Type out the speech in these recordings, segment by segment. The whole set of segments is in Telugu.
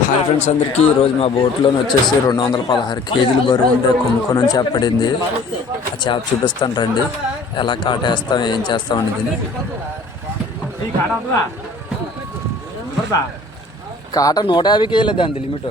హాయ్ ఫ్రెండ్స్ అందరికీ. ఈరోజు మా బోట్లోని వచ్చేసి రెండు వందల పదహారు కేజీలు బరువు ఉండే కొమ్ముకొని చేప పడింది ఆ చేప చూపిస్తాను రండి. ఎలా కాటేస్తాం ఏం చేస్తాం అనేది. కాట నూట యాభై కేజీలు దాని లిమిట్.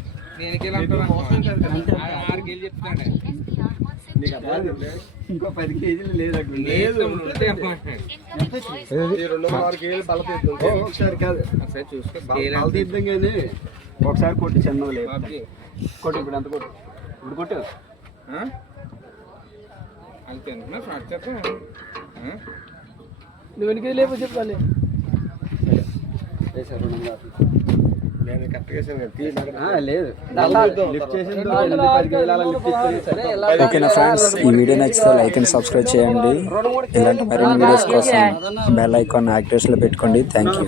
ఇంకో పది కేజీలు లేదు అక్కడ. ఒకసారి కాదు. బల తీద్దాం కానీ ఒకసారి కొట్టి చిన్నది లేదు. కొట్టు ఇప్పుడు ఎంత కొట్టు? ఇప్పుడు కొట్టు. నువ్వు వెనక్కి లేపు చెప్పాలి ఆ, లేదు. లిఫ్ట్ చేసిన పది కేజీలు అలా లిఫ్ట్ ఇస్తే సరే ఎలా ఓకేనా ఫ్రెండ్స్ ఈ వీడియో నచ్చితే లైక్ అండ్ సబ్స్క్రైబ్ చేయండి. ఇలాంటి మరిన్ని వీడియోస్ కోసం బెల్ ఐకాన్ యాక్టివ్స్లో పెట్టుకోండి. Thank you